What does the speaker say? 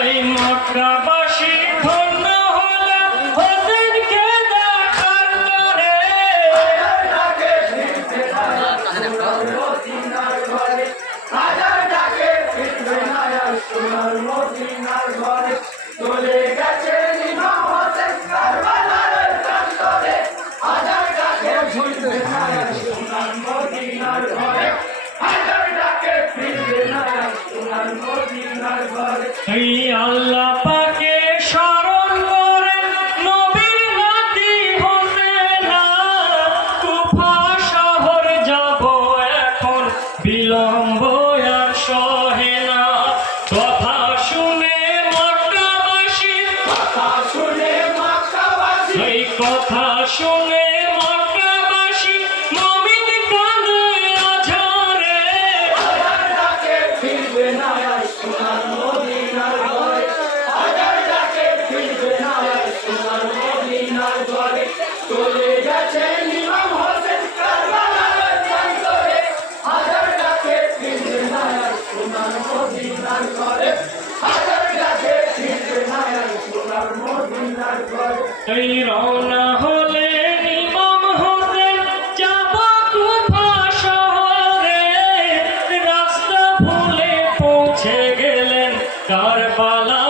এই মক্কাবাসী ধন্য হলো হোসেনকে দেখার তরে। চলে গেছে ইমাম হোসেন কারবালার প্রান্তরে, হাজার ডাকে ফিরবে না আর সোনার মদিনার ঘরে, হাজার ডাকে ফিরবে না আর সোনার মদিনার ঘরে। এই আল্লাহ পাকে স্মরণ করে নবীর নাতি হোসেনা, কুফা শহর যাব এখন বিলম্ব আর সহে না। কথা শুনে মক্কাবাসী, কথা শুনে মক্কাবাসী, এই কথা শুনে মক্কাবাসী মুমিন কাঁদে আঝারে। হাজার ডাকে ফিরবে না আর সোনার মদিনার ঘরে, হাজার ডাকে ফিরবে না আর সোনার মদিনার ঘরে। চলে গেছে ইমাম হোসেন কারবালার প্রান্তরে, হাজার ডাকে ফিরবে না আর সোনার মদিনার ঘরে, হাজার ডাকে ফিরবে না আর সোনার মদিনার ঘরে। এই রওনা হলেন ইমাম হোসেন যাব কুফা শহরে, রাস্তা ভুলে পৌঁছে গেলেন কারবালা